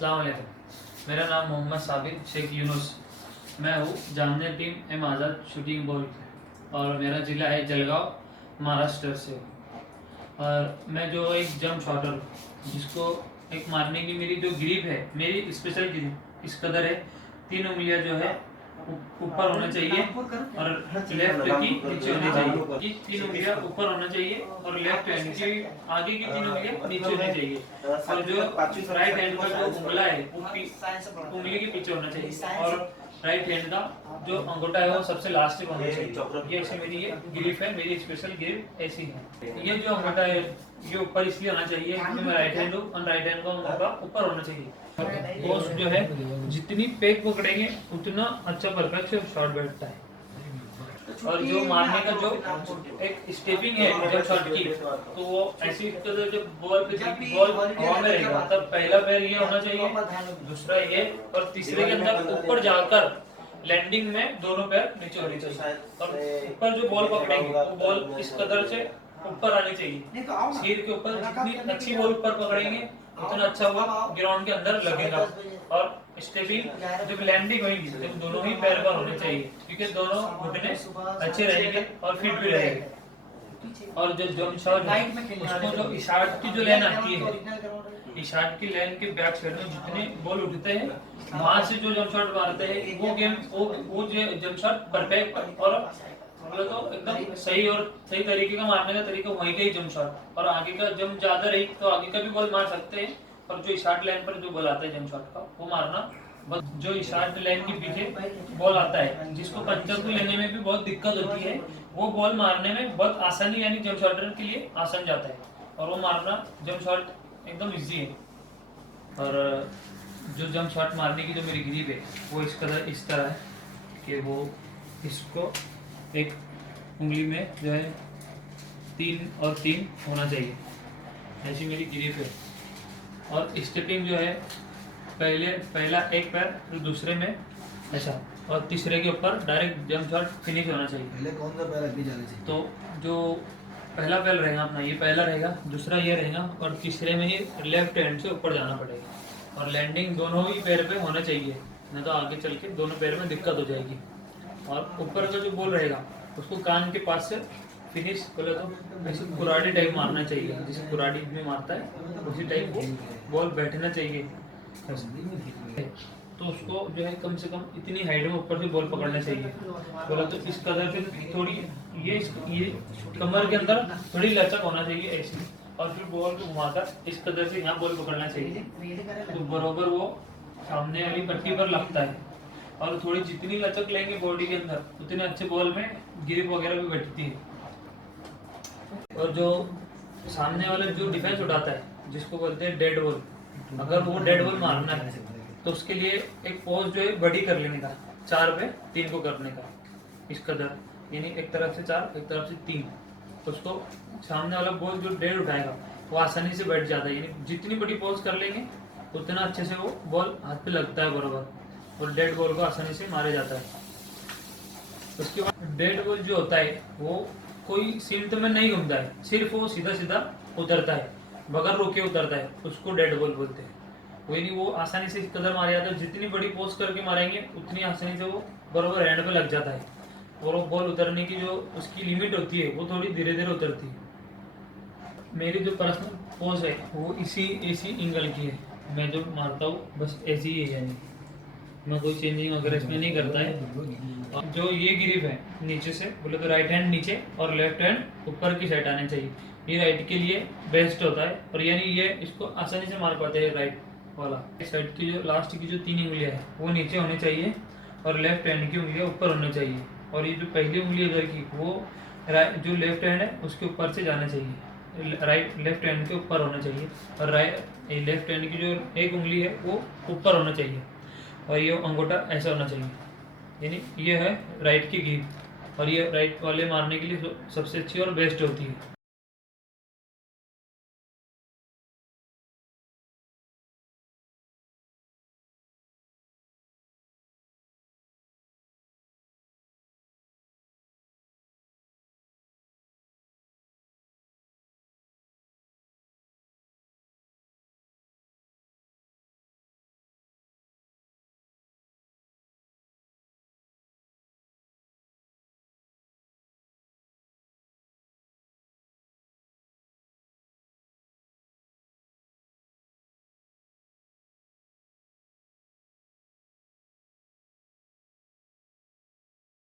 अस्सलाम वालेकुम। मेरा नाम मोहम्मद साबिर शेख यूनुस। मैं हूँ जामनेर टीम एम आज़ाद शूटिंग बोर्ड और मेरा ज़िला है जलगांव, महाराष्ट्र से हूँ। और मैं जो एक जंप शॉटर हूँ जिसको एक मारने की मेरी जो ग्रिप है, मेरी स्पेशल ग्रिप इस कदर है, 3 उंगलियाँ जो है ऊपर होना चाहिए और लेफ्ट की नीचे होनी चाहिए। ये 3 उंगलियाँ ऊपर होना चाहिए और लेफ्ट हैंड की आगे की 3 उंगलियाँ नीचे होनी चाहिए। और जो राइट हैंड का जो उंगला है वो उंगली के पीछे होना चाहिए और राइट हैंड का जो अंगूठा है वो सबसे लास्ट में होना चाहिए। ये ऐसी मेरी ये ग्रिप है, मेरी स्पेशल ग्रिप ऐसी है। ये जो अंगूठा है ये ऊपर इसलिए होना चाहिए क्योंकि मैं राइट हैंड हूँ और राइट हैंड का अंगूठा ऊपर होना चाहिए। बॉस जो है जितनी पेग पकड़ेंगे उतना अच्छा परफेक्ट शॉट बैठता है। और जो मारने का जो एक स्टेपिंग है जब शॉट की, तो वो ऐसी तो जब बॉल हवा में रहेगा तब पहला पैर ये होना चाहिए, दूसरा ये और तीसरे के अंदर ऊपर जाकर लैंडिंग में दोनों पैर नीचे होने चाहिए। और ऊपर जो बॉल पकड़ेंगे वो बॉल इस कदर से ऊपर आनी चाहिए। सिर के ऊपर जितनी अच्छी बॉल ऊपर पकड़ेंगे उतना अच्छा वो ग्राउंड के अंदर लगेगा। और स्टेपिंग जब लैंडिंग होगी जब दोनों ही पैर पर होने चाहिए क्योंकि दोनों घुटने अच्छे रहेंगे और फिट भी रहेंगे। और जो जंप शॉट उसको जो इशार्ट की जो लाइन आती है, इशार्ट की लाइन के बैक साइड में जितने बॉल उठते हैं वहां से जो जंप शॉट मारते हैं वो जंप शॉट परफेक्ट और तो एकदम सही और सही तरीके का मारने का तरीका वहीं का ही जंप शॉट। और आगे का जंप ज्यादा रही तो आगे का भी बॉल मार सकते हैं, और जो इशार्ट लाइन पर जो बॉल आता है जंप शॉट का वो मारना। बस जो इशार्ट लाइन के पीछे बॉल आता है जिसको पंचर को लेने में भी बहुत दिक्कत होती है, वो बॉल मारने में बहुत आसानी यानी जंप शॉटर के लिए आसान जाता है और वो मारना जंप शॉट एकदम इजी है। और जो जंप शॉट मारने की जो मेरी ग्रिप है वो इस तरह है कि वो इसको एक उंगली में जो है 3 और 3 होना चाहिए, ऐसी मेरी ग्रिप है। और स्टेपिंग जो है पहला एक पैर फिर दूसरे में ऐसा और तीसरे के ऊपर डायरेक्ट जंप शॉट फिनिश होना चाहिए। पहले कौन सा पैर आगे जाना चाहिए? तो जो पहला पैर रहेगा अपना ये पहला रहेगा, दूसरा ये रहेगा और तीसरे में ही लेफ्ट हैंड से ऊपर जाना पड़ेगा। और लैंडिंग दोनों ही पैर पे होना चाहिए, नहीं तो आगे चल के दोनों पैर में दिक्कत हो जाएगी। और ऊपर का जो बॉल रहेगा उसको कान के पास से फिनिश बोले तो ऐसे कुराडी टाइप मारना चाहिए, जिसे कुराडी में मारता है उसी टाइप वो बॉल बैठना चाहिए। तो उसको जो है कम से कम इतनी हाइट में ऊपर से बॉल पकड़ना चाहिए बोला तो इस कदर से थोड़ी ये कमर के अंदर थोड़ी लचक होना चाहिए ऐसी, और फिर बॉल को घुमाकर इस कदर से यहाँ बॉल पकड़ना चाहिए तो बरोबर वो सामने वाली पट्टी पर लगता है। और थोड़ी जितनी लचक लेंगे बॉडी के अंदर उतने अच्छे बॉल में ग्रिप वगैरह भी बैठती है। और जो सामने वाला जो डिफेंस उठाता है जिसको बोलते हैं डेड बॉल, अगर वो डेड बॉल मारना है तो उसके लिए एक पोज जो है बड़ी कर लेने का, 4 पे 3 को करने का इस कदर, यानी एक तरफ से 4 एक तरफ से 3, उसको सामने वाला बॉल जो डेड उठाएगा वो आसानी से बैठ जाता है। यानी जितनी बड़ी पोज कर लेंगे उतना अच्छे से वो बॉल हाथ पे लगता है बराबर और डेड बॉल को आसानी से मारा जाता है। उसके बाद डेड बॉल जो होता है वो कोई सीमित में नहीं घूमता है, सिर्फ वो सीधा सीधा उतरता है, बगैर रोके उतरता है, उसको डेड बॉल बोलते हैं। वही नहीं वो आसानी से इस कदर मारा जाता है, जितनी बड़ी पोस्ट करके मारेंगे उतनी आसानी से वो बराबर हैंड पे लग जाता है और वो बॉल उतरने की जो उसकी लिमिट होती है वो थोड़ी धीरे धीरे उतरती है। मेरी जो पर्सनल पोज है वो इसी एंगल की है, मैं जो मारता हूँ बस ऐसी ही है, यानी मैं कोई चेंजिंग वगैरह इसमें नहीं करता है। और जो ये ग्रिप है नीचे से बोले तो राइट हैंड नीचे और लेफ्ट हैंड ऊपर की साइड आने चाहिए, ये राइट के लिए बेस्ट होता है। और यानी ये इसको आसानी से मार पाते हैं राइट वाला। इस साइड की जो लास्ट की जो 3 उंगलियां है वो नीचे होनी चाहिए और लेफ्ट हैंड की उंगलियां ऊपर होनी चाहिए। और ये जो पहली उंगली इधर की वो जो लेफ्ट हैंड है उसके ऊपर से जाना चाहिए, राइट लेफ्ट हैंड के ऊपर होना चाहिए। और लेफ्ट हैंड की जो एक उंगली है वो ऊपर होना चाहिए और ये अंगूठा ऐसा होना चाहिए, यानी ये है राइट की ग्रिप। और ये राइट वाले मारने के लिए सबसे अच्छी और बेस्ट होती है।